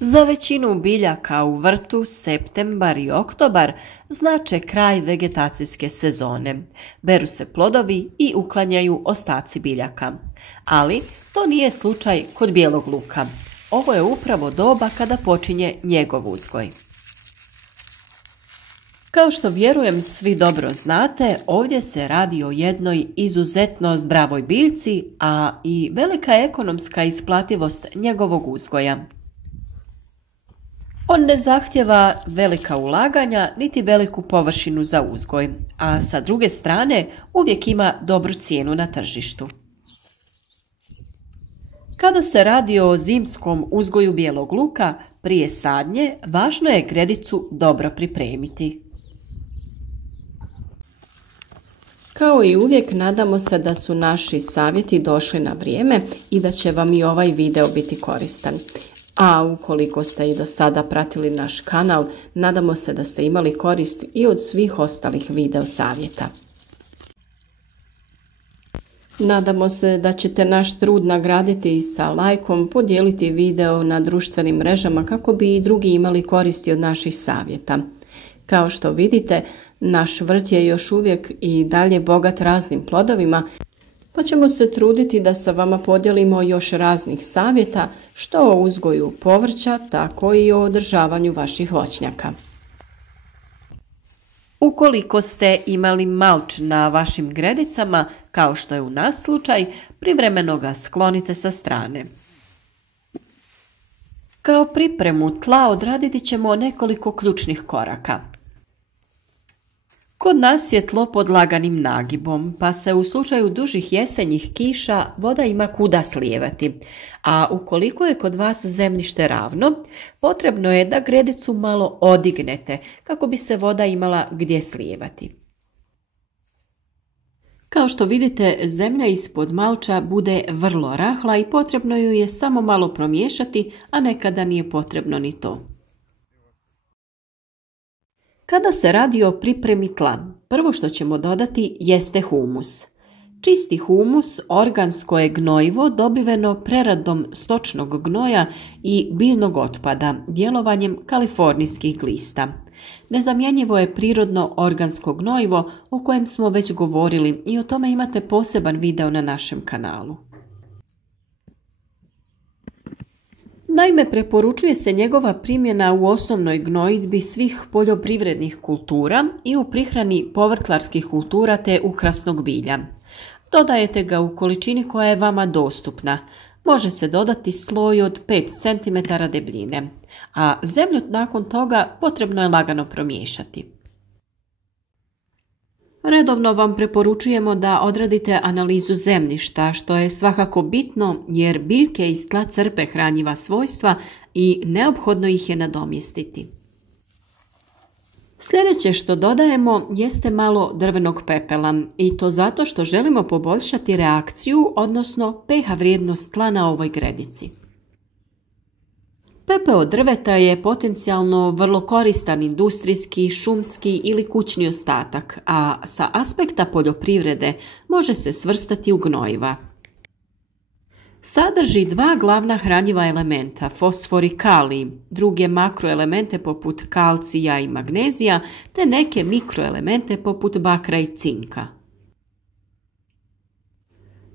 Za većinu biljaka u vrtu septembar i oktobar znače kraj vegetacijske sezone. Beru se plodovi i uklanjaju ostaci biljaka. Ali to nije slučaj kod bijelog luka. Ovo je upravo doba kada počinje njegov uzgoj. Kao što vjerujem svi dobro znate, ovdje se radi o jednoj izuzetno zdravoj biljci, a i velika je ekonomska isplativost njegovog uzgoja. On ne zahtjeva velika ulaganja niti veliku površinu za uzgoj, a sa druge strane uvijek ima dobru cijenu na tržištu. Kada se radi o zimskom uzgoju bijelog luka, prije sadnje važno je gredicu dobro pripremiti. Kao i uvijek, nadamo se da su naši savjeti došli na vrijeme i da će vam i ovaj video biti koristan. A ukoliko ste i do sada pratili naš kanal, nadamo se da ste imali korist i od svih ostalih video savjeta. Nadamo se da ćete naš trud nagraditi sa lajkom, podijeliti video na društvenim mrežama kako bi i drugi imali koristi od naših savjeta. Kao što vidite, naš vrt je još uvijek i dalje bogat raznim plodovima, pa ćemo se truditi da sa vama podijelimo još raznih savjeta, što o uzgoju povrća, tako i o održavanju vaših voćnjaka. Ukoliko ste imali malč na vašim gredicama, kao što je u nas slučaj, privremeno ga sklonite sa strane. Kao pripremu tla odraditi ćemo nekoliko ključnih koraka. Kod nas je tlo pod laganim nagibom, pa se u slučaju dužih jesenjih kiša voda ima kuda slijevati, a ukoliko je kod vas zemljište ravno, potrebno je da gredicu malo odignete kako bi se voda imala gdje slijevati. Kao što vidite, zemlja ispod malča bude vrlo rahla i potrebno ju je samo malo promiješati, a nekada nije potrebno ni to. Kada se radi o pripremi tla, prvo što ćemo dodati jeste humus. Čisti humus organsko je gnojivo dobiveno preradom stočnog gnoja i biljnog otpada, djelovanjem kalifornijskih glista. Nezamjenjivo je prirodno organsko gnojivo o kojem smo već govorili i o tome imate poseban video na našem kanalu. Naime, preporučuje se njegova primjena u osnovnoj gnojidbi svih poljoprivrednih kultura i u prihrani povrtlarskih kultura te ukrasnog bilja. Dodajete ga u količini koja je vama dostupna. Može se dodati sloj od 5 cm debljine, a zemlju nakon toga potrebno je lagano promiješati. Redovno vam preporučujemo da odradite analizu zemljišta, što je svakako bitno jer biljke iz tla crpe hranjiva svojstva i neophodno ih je nadomjestiti. Sljedeće što dodajemo jeste malo drvenog pepela i to zato što želimo poboljšati reakciju, odnosno pH vrijednost tla na ovoj gredici. Pepeo drveta je potencijalno vrlo koristan industrijski, šumski ili kućni ostatak, a sa aspekta poljoprivrede može se svrstati u gnojiva. Sadrži dva glavna hranjiva elementa, fosfor i kalij, druge makroelemente poput kalcija i magnezija, te neke mikroelemente poput bakra i cinka.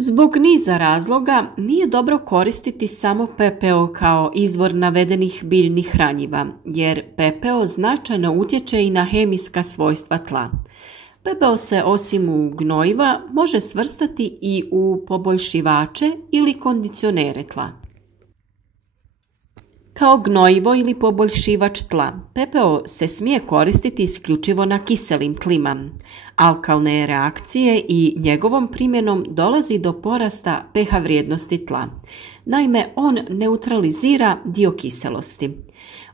Zbog niza razloga nije dobro koristiti samo pepeo kao izvor navedenih biljnih hranjiva, jer pepeo značajno utječe i na hemijska svojstva tla. Pepeo se osim u gnojiva može svrstati i u poboljšivače ili kondicionere tla. Kao gnojivo ili poboljšivač tla, pepeo se smije koristiti isključivo na kiselim tlima. Alkalne reakcije i njegovom primjenom dolazi do porasta pH vrijednosti tla. Naime, on neutralizira dio kiselosti.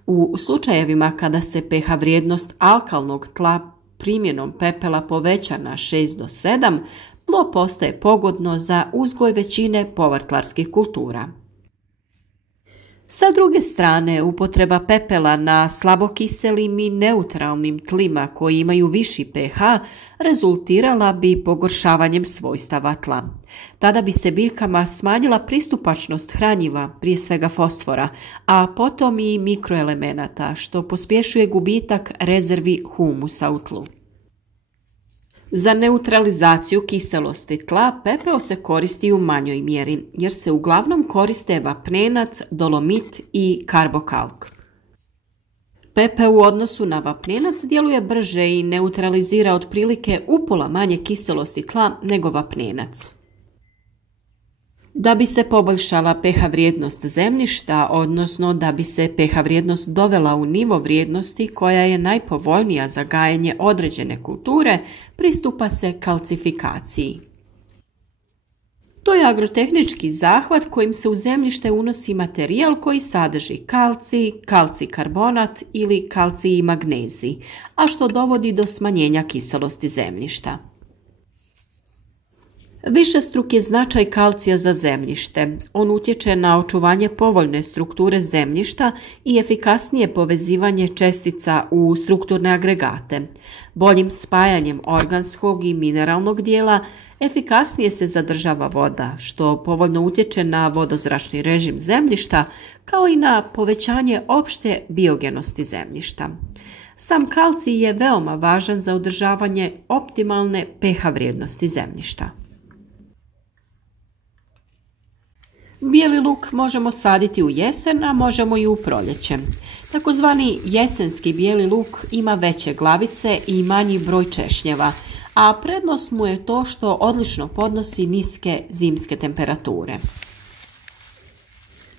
U slučajevima kada se pH vrijednost alkalnog tla primjenom pepela poveća na 6 do 7, tlo postaje pogodno za uzgoj većine povrtlarskih kultura. Sa druge strane, upotreba pepela na slabokiselim i neutralnim tlima koji imaju viši pH rezultirala bi pogoršavanjem svojstava tla. Tada bi se biljkama smanjila pristupačnost hranjiva, prije svega fosfora, a potom i mikroelemenata, što pospješuje gubitak rezervi humusa u tlu. Za neutralizaciju kiselosti tla pepeo se koristi u manjoj mjeri, jer se uglavnom koriste vapnenac, dolomit i karbokalk. Pepeo u odnosu na vapnenac djeluje brže i neutralizira otprilike upola manje kiselosti tla nego vapnenac. Da bi se poboljšala pH vrijednost zemljišta, odnosno da bi se pH vrijednost dovela u nivo vrijednosti koja je najpovoljnija za gajenje određene kulture, pristupa se kalcifikaciji. To je agrotehnički zahvat kojim se u zemljište unosi materijal koji sadrži kalcij, kalcij karbonat ili kalcij i magnezij, a što dovodi do smanjenja kiselosti zemljišta. Višestruk je značaj kalcija za zemljište. On utječe na očuvanje povoljne strukture zemljišta i efikasnije povezivanje čestica u strukturne agregate. Boljim spajanjem organskog i mineralnog dijela efikasnije se zadržava voda, što povoljno utječe na vodozračni režim zemljišta, kao i na povećanje opšte biogenosti zemljišta. Sam kalcij je veoma važan za održavanje optimalne pH vrijednosti zemljišta. Bijeli luk možemo saditi u jesen, a možemo i u proljeće. Takozvani jesenski bijeli luk ima veće glavice i manji broj češnjeva, a prednost mu je to što odlično podnosi niske zimske temperature.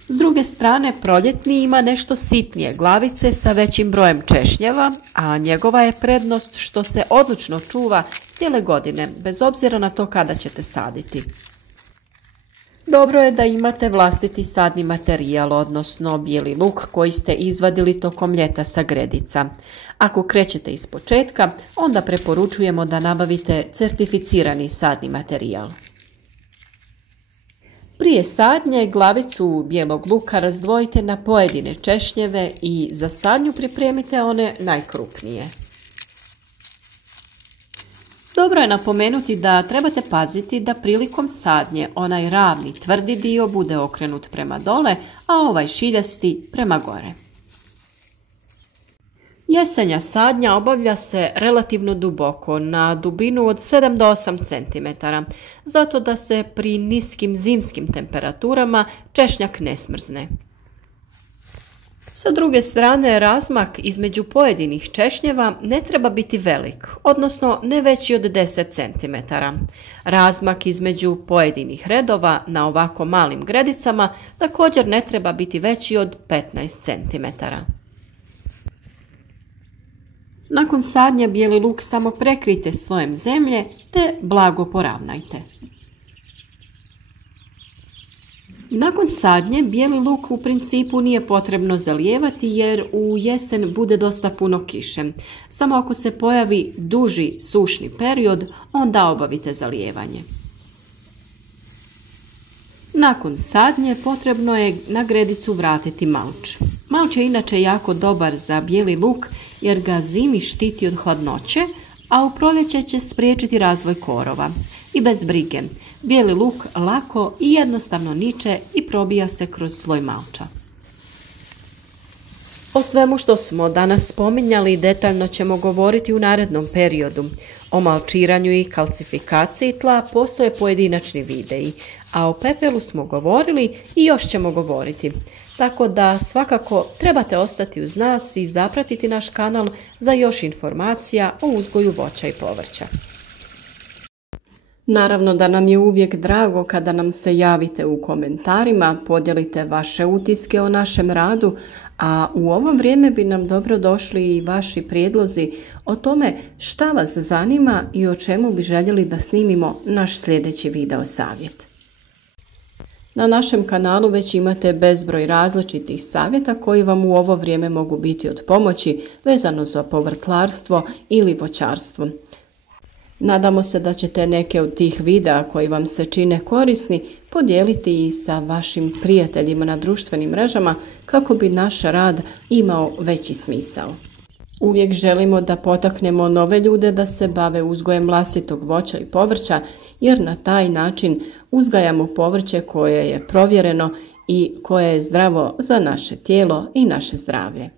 S druge strane, proljetni ima nešto sitnije glavice sa većim brojem češnjeva, a njegova je prednost što se odlično čuva cijele godine, bez obzira na to kada ćete saditi. Dobro je da imate vlastiti sadni materijal, odnosno bijeli luk koji ste izvadili tokom ljeta sa gredica. Ako krećete iz početka, onda preporučujemo da nabavite certificirani sadni materijal. Prije sadnje glavicu bijelog luka razdvojite na pojedine češnjeve i za sadnju pripremite one najkrupnije. Dobro je napomenuti da trebate paziti da prilikom sadnje onaj ravni tvrdi dio bude okrenut prema dole, a ovaj šiljasti prema gore. Jesenja sadnja obavlja se relativno duboko, na dubinu od 7 do 8 cm, zato da se pri niskim zimskim temperaturama češnjak ne smrzne. Sa druge strane, razmak između pojedinih češnjeva ne treba biti velik, odnosno ne veći od 10 cm. Razmak između pojedinih redova na ovako malim gredicama također ne treba biti veći od 15 cm. Nakon sadnje bijeli luk samo prekrijte slojem zemlje te blago poravnajte. Nakon sadnje bijeli luk u principu nije potrebno zalijevati jer u jesen bude dosta puno kiše. Samo ako se pojavi duži sušni period, onda obavite zalijevanje. Nakon sadnje potrebno je na gredicu vratiti malč. Malč je inače jako dobar za bijeli luk jer ga zimi štiti od hladnoće, a u proljeće će spriječiti razvoj korova. I bez brige, bijeli luk lako i jednostavno niče i probija se kroz sloj malča. O svemu što smo danas spominjali detaljno ćemo govoriti u narednom periodu. O malčiranju i kalcifikaciji tla postoje pojedinačni videi, a o pepelu smo govorili i još ćemo govoriti. Tako da svakako trebate ostati uz nas i zapratiti naš kanal za još informacija o uzgoju voća i povrća. Naravno da nam je uvijek drago kada nam se javite u komentarima, podijelite vaše utiske o našem radu, a u ovo vrijeme bi nam dobro došli i vaši prijedlozi o tome šta vas zanima i o čemu bi željeli da snimimo naš sljedeći video savjet. Na našem kanalu već imate bezbroj različitih savjeta koji vam u ovo vrijeme mogu biti od pomoći vezano za povrtlarstvo ili voćarstvo. Nadamo se da ćete neke od tih videa koji vam se čine korisni podijeliti i sa vašim prijateljima na društvenim mrežama kako bi naš rad imao veći smisao. Uvijek želimo da potaknemo nove ljude da se bave uzgojem vlastitog voća i povrća, jer na taj način uzgajamo povrće koje je provjereno i koje je zdravo za naše tijelo i naše zdravlje.